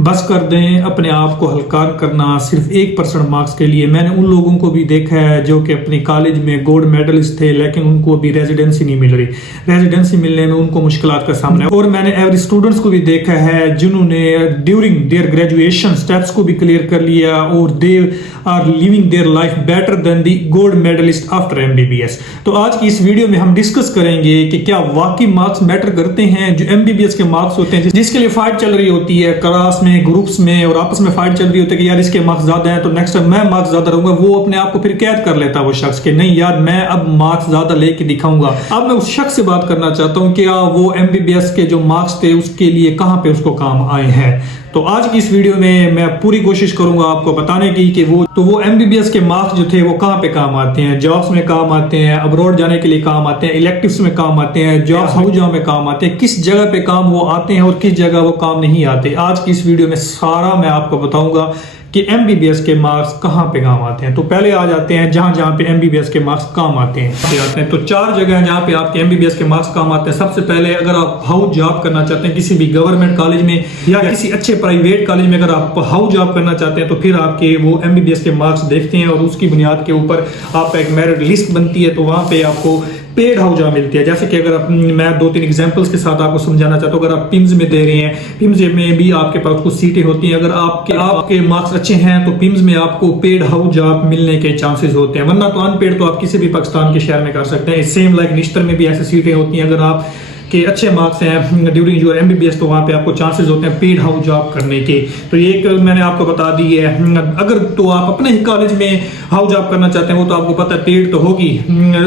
बस कर दें अपने आप को हल्का करना सिर्फ 1% मार्क्स के लिए। मैंने उन लोगों को भी देखा है जो कि अपने कॉलेज में गोल्ड मेडलिस्ट थे, लेकिन उनको अभी रेजिडेंसी नहीं मिल रही। रेजिडेंसी मिलने में उनको मुश्किलात का सामना है। और मैंने एवरेज स्टूडेंट्स को भी देखा है जिन्होंने ड्यूरिंग देयर ग्रेजुएशन स्टेप्स को भी क्लियर कर लिया और they are living their life better than the gold medalist after MBBS। तो आज की इस वीडियो में हम डिस्कस करेंगे कि क्या वाकई मार्क्स मैटर करते हैं। जो MBBS के मार्क्स होते हैं जिसके लिए फाइट चल रही होती है क्लास में, ग्रुप्स में, और आपस में फाइट चल रही होती है कि यार इसके मार्क्स ज्यादा हैं तो नेक्स्ट टाइम मैं मार्क्स ज्यादा रहूंगा, वो अपने आप को फिर कैद कर लेता है वो शख्स के नहीं यार मैं अब मार्क्स ज्यादा लेके दिखाऊंगा। अब मैं उस शख्स से बात करना चाहता हूं कि वो MBBS के जो मार्क्स थे उसके लिए कहां पे उसको काम आए हैं। तो आज की इस वीडियो में मैं पूरी कोशिश करूंगा आपको बताने की कि वो MBBS के मार्क्स जो थे वो कहां पे काम आते हैं। जॉब्स में काम आते हैं, अब्रॉड जाने के लिए काम आते हैं, इलेक्टिव्स में काम आते हैं, जॉब हाउस में काम आते हैं, किस जगह पे काम वो आते हैं और किस जगह वो काम नहीं आते। आज की इस वीडियो में सारा मैं आपको बताऊंगा कि MBBS के मार्क्स कहां पे काम आते हैं। तो पहले आ जाते हैं जहां पे MBBS के मार्क्स काम आते हैं। तो 4 जगह हैं जहां पे आपके MBBS के मार्क्स काम आते हैं। सबसे पहले अगर आप हाउस जॉब करना चाहते हैं किसी भी गवर्नमेंट कॉलेज में या किसी अच्छे प्राइवेट कॉलेज में, अगर आप हाउस जॉब करना चाहते हैं तो फिर आपके वो MBBS के मार्क्स देखते हैं और उसकी बुनियाद के ऊपर आपका एक मेरिट लिस्ट बनती है। तो वहां पे आपको पेड हाउस जॉब मिलती है। जैसे कि अगर मैं 2-3 एग्जांपल्स के साथ आपको समझाना चाहता हूँ। अगर आप पिम्स में दे रहे हैं, पिम्स में भी आपके पास कुछ सीटें होती हैं। अगर आपके मार्क्स अच्छे हैं तो पिम्स में आपको पेड हाउस जॉब मिलने के चांसेस होते हैं, वरना तो अनपेड तो आप किसी भी पाकिस्तान के शहर में कर सकते हैं। सेम लाइक निश्तर में भी ऐसी सीटें होती हैं। अगर आप के अच्छे मार्क्स हैं ड्यूरिंग योर MBBS तो वहां पे आपको चांसेस होते हैं पेड हाउस जॉब करने के। तो ये एक मैंने आपको बता दी है। अगर तो आप अपने ही कॉलेज में हाउस जॉब करना चाहते हैं वो तो आपको पता है पेड तो होगी,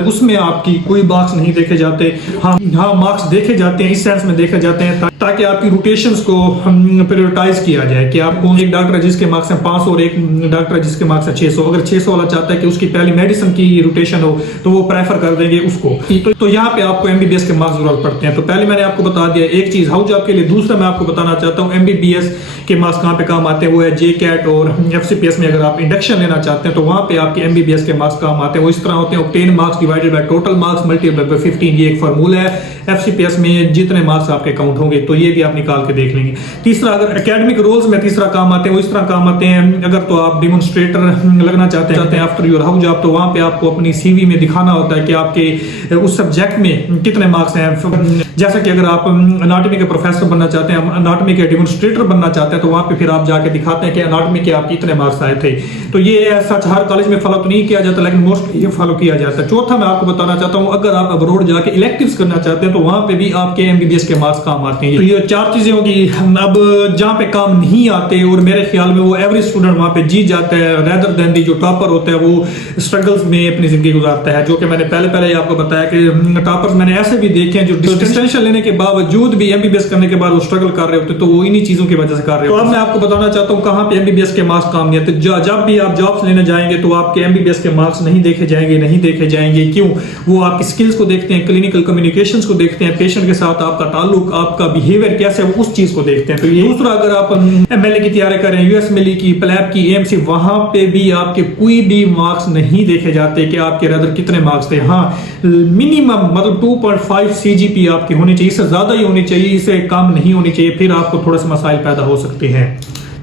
उसमें आपकी कोई मार्क्स नहीं देखे जाते। हाँ मार्क्स देखे जाते हैं, इस सेंस में देखे जाते हैं ताकि आपकी रोटेशंस को प्रायोरिटाइज किया जाए कि आपको एक डॉक्टर है जिसके मार्क्स हैं 500 और एक डॉक्टर है जिसके मार्क्स हैं 600। अगर 600 वाला चाहता है कि उसकी पहली मेडिसिन की रोटेशन हो तो वो प्रेफर कर देंगे उसको। तो यहाँ पे आपको MBBS के मार्क्स जरूरत पड़ते हैं। तो पहले मैंने आपको बता दिया एक चीज हाउस जॉब के लिए। दूसरा मैं आपको बताना चाहता हूँ MBBS के मार्क्स कहाँ पे काम आते हैं, वो है JCAT और FCPS में। अगर आप इंडक्शन लेना चाहते हैं तो वहां पे आपके MBBS के मार्क्स काम आते हैं। वो इस तरह होते हैं obtain marks divided by total marks multiplied by 15। ये एक फार्मूला है। FCPS में जितने मार्क्स आपके काउंट होंगे तो ये भी आप निकाल के देख लेंगे। तीसरा अगर एकेडमिक रोल्स में तीसरा काम आते हैं वो इस तरह काम आते हैं। अगर तो आप डेमोन्स्ट्रेटर लगना चाहते हैं आफ्टर योर हाउस जॉब तो वहां पे आपको अपनी CV में दिखाना होता है कि आपके उस सब्जेक्ट में कितने मार्क्स हैं। जैसा कि अगर आप अनाटॉमी के प्रोफेसर बनना चाहते हैं, अनाटॉमी के डेमोन्स्ट्रेटर बनना चाहते हैं तो वहां पे फिर आप जाके दिखाते हैं कि अनाटॉमी के आपके इतने मार्क्स आए थे। तो ये सच हर कॉलेज में फॉलो तो नहीं किया जाता लेकिन मोस्ट ये फॉलो किया जाता है। चौथा मैं आपको बताना चाहता हूँ अगर आप अब्रॉड जाके इलेक्टिव्स करना चाहते हैं तो वहां पे भी आपके MBBS के मार्क्स काम आते हैं। तो ये 4 चीजें होगी। अब जहाँ पे काम नहीं आते और मेरे ख्याल में वो एवरेज स्टूडेंट वहां पे जीत जाता है रेदर देन दी जो टॉपर होता है वो स्ट्रगल्स में अपनी जिंदगी गुजारता है। जो कि मैंने पहले ही आपको बताया कि टॉपर्स मैंने ऐसे भी देखे हैं जो डिस्टिंक्शन लेने के बावजूद भी MBBS करने के बाद वो स्ट्रगल कर रहे होते तो वो इन्हीं चीजों की वजह से कर रहे होते। तो अब मैं आपको बताना चाहता हूँ कहाँ पे MBBS के मार्क्स काम नहीं आते। जब भी आप जॉब्स लेने जाएंगे तो आपके MBBS के मार्क्स नहीं देखे जाएंगे। क्यों? वो आपकी स्किल्स को देखते हैं, क्लिनिकल कम्युनिकेशंस को देखते हैं, पेशेंट के साथ आपका ताल्लुक, आपका बिहेवियर कैसे है वो उस चीज को देखते हैं। तो ये दूसरा अगर आप MLA की तैयारी कर रहे हैं, USMLE की, प्लैब की, AMC, वहां पे भी आपके कोई भी मार्क्स नहीं देखे जाते कि आपके रेदर कितने मार्क्स थे। हाँ मिनिमम मतलब 2.5 CGP आपकी होनी चाहिए, इससे ज्यादा ही होनी चाहिए, इससे कम नहीं होनी चाहिए, फिर आपको थोड़ा सा मसाइल पैदा हो सकते हैं।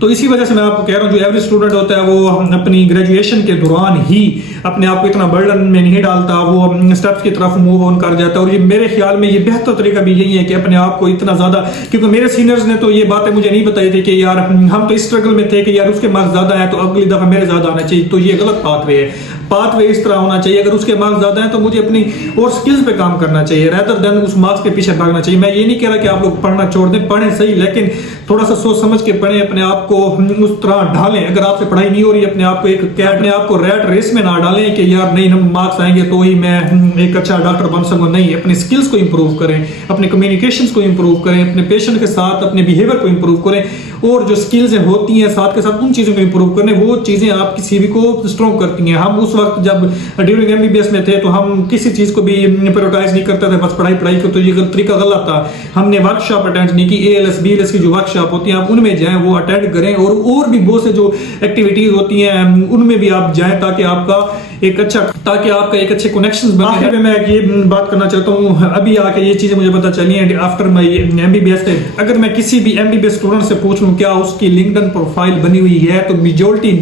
तो इसी वजह से मैं आपको कह रहा हूँ जो एवरेज स्टूडेंट होता है वो अपनी ग्रेजुएशन के दौरान ही अपने आप को इतना बर्डन में नहीं डालता, वो स्टेप्स की तरफ मूव ऑन कर जाता है। और ये मेरे ख्याल में ये बेहतर तरीका भी यही है कि अपने आप को इतना ज्यादा, क्योंकि मेरे सीनियर्स ने तो ये बातें मुझे नहीं बताई थी कि यार हम तो इस स्ट्रगल में थे कि यार उसके मार्क्स ज्यादा है तो अगली दफा मेरे ज्यादा आना चाहिए। तो ये गलत पाथवे है। पाथवे इस तरह होना चाहिए अगर उसके मार्क्स ज्यादा है तो मुझे अपनी और स्किल्स पे काम करना चाहिए रेदर देन उस मार्क्स के पीछे भागना चाहिए। मैं ये नहीं कह रहा कि आप लोग पढ़ना छोड़ दें, पढ़ें सही, लेकिन थोड़ा सा सोच समझ के पढ़ें, अपने आप को उस तरह ढालें। अगर आपसे पढ़ाई नहीं हो रही अपने आप को रैट रेस में ना डालें कि यार नहीं हम मार्क्स आएंगे तो ही मैं एक अच्छा डॉक्टर बन सकूंगा। नहीं, अपने स्किल्स को इंप्रूव करें, अपने कम्युनिकेशंस को इंप्रूव करें, अपने पेशेंट के साथ अपने बिहेवियर को इंप्रूव करें और जो स्किल्स होती हैं साथ के साथ उन चीजों को इंप्रूव करें। वो चीजें आपकी CV को स्ट्रॉन्ग करती हैं। हम उस वक्त जब ड्यूरिंग MBBS में थे तो हम किसी चीज को भी प्रायोरिटाइज नहीं करते थे, बस पढ़ाई को। तो ये तरीका गलत था। हमने वर्कशॉप अटेंड नहीं की, ALS BLS की जो वर्कशॉप होती है आप उनमें जाएं, वो अटेंड करें और भी बहुत से जो एक्टिविटीज होती हैं उनमें भी आप जाएं ताकि आपका एक अच्छा, ताकि आपका एक अच्छे कनेक्शंस बने। आखिर में मैं ये बात करना चाहता हूँ, अभी आके ये चीजें मुझे पता चली हैं आफ्टर माई एमबीबीएस। अगर मैं किसी भी एमबीबीएस स्टूडेंट से पूछ लूँ क्या उसकी लिंक्डइन प्रोफाइल बनी हुई है, तो मेजॉरिटी,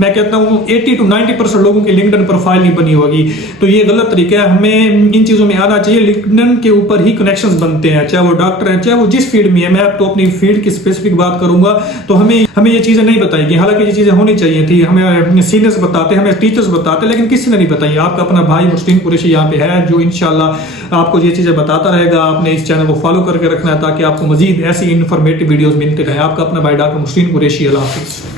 मैं कहता हूँ 80 to 90% लोगों की लिंक्डइन प्रोफाइल नहीं बनी होगी। तो ये गलत तरीका है, हमें इन चीजों में आना चाहिए। लिंक्डइन के ऊपर ही कनेक्शंस बनते हैं, चाहे वो डॉक्टर है, चाहे वो जिस फील्ड में है। मैं तो अपनी फील्ड की स्पेसिफिक बात करूंगा, तो हमें ये चीजें नहीं बताएगी। हालांकि ये चीजें होनी चाहिए थी, हमें सीनियर्स बताते, हमें टीचर्स बताते, लेकिन किसी ने नहीं बताई। आपका अपना भाई मुस्लिम कुरैशी यहाँ पे है, जो इंशाल्लाह आपको ये चीजें बताता रहेगा। आपने इस चैनल को फॉलो करके रखना है ताकि आपको मजीद ऐसी इन्फॉर्मेटिव वीडियोस मिलते रहे। आपका अपना भाई डॉक्टर मुस्लिम कुरैशी। अल्लाह हाफिज़।